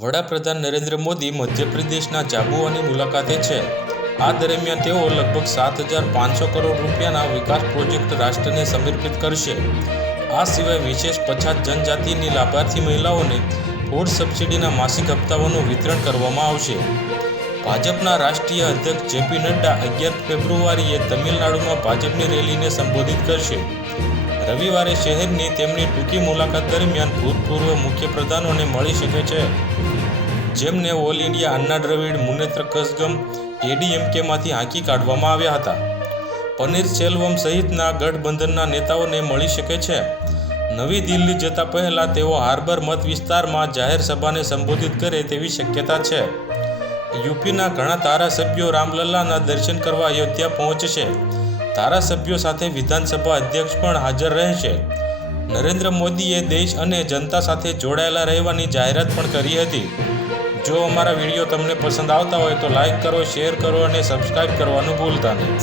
વડાપ્રધાન નરેન્દ્ર મોદી મધ્યપ્રદેશના જાબુઆની મુલાકાતે છે। આ દરમિયાન તેઓ લગભગ 7,500 કરોડ રૂપિયાના વિકાસ પ્રોજેક્ટ રાષ્ટ્રને સમર્પિત કરશે। આ સિવાય વિશેષ પછાત જનજાતિની લાભાર્થી મહિલાઓને ફૂડ સબસિડીના માસિક હપ્તાઓનું વિતરણ કરવામાં આવશે। ભાજપના રાષ્ટ્રીય અધ્યક્ષ જેપી નડ્ડા 11 ફેબ્રુઆરીએ તમિલનાડુમાં ભાજપની રેલીને સંબોધિત કરશે। રવિવારે શહેરની તેમની ટૂંકી મુલાકાત દરમિયાન ભૂતપૂર્વ મુખ્યપ્રધાનોને મળી શકે છે, જેમને ઓલ ઇન્ડિયા અન્ના દ્રવિડ મુનેત્ર કઝગમ એડીએમકેમાંથી હાંકી કાઢવામાં આવ્યા હતા। પનીરસેલ્વમ સહિતના ગઠબંધનના નેતાઓને મળી શકે છે। નવી દિલ્હી જતા પહેલા તેઓ હાર્બર મત વિસ્તારમાં જાહેર સભાને સંબોધિત કરે તેવી શક્યતા છે। યુપીના ઘણા ધારાસભ્યો રામલલ્લાના દર્શન કરવા અયોધ્યા પહોંચશે। ધારાસભ્યો સાથે વિધાનસભા અધ્યક્ષ પણ હાજર રહેશે। નરેન્દ્ર મોદીએ દેશ અને જનતા સાથે જોડાયેલા રહેવાની જાહેરાત પણ કરી હતી। જો અમારા વિડીયો તમને પસંદ આવતા હોય તો લાઈક કરો, શેર કરો અને સબસ્ક્રાઈબ કરવાનું ભૂલતા નહીં।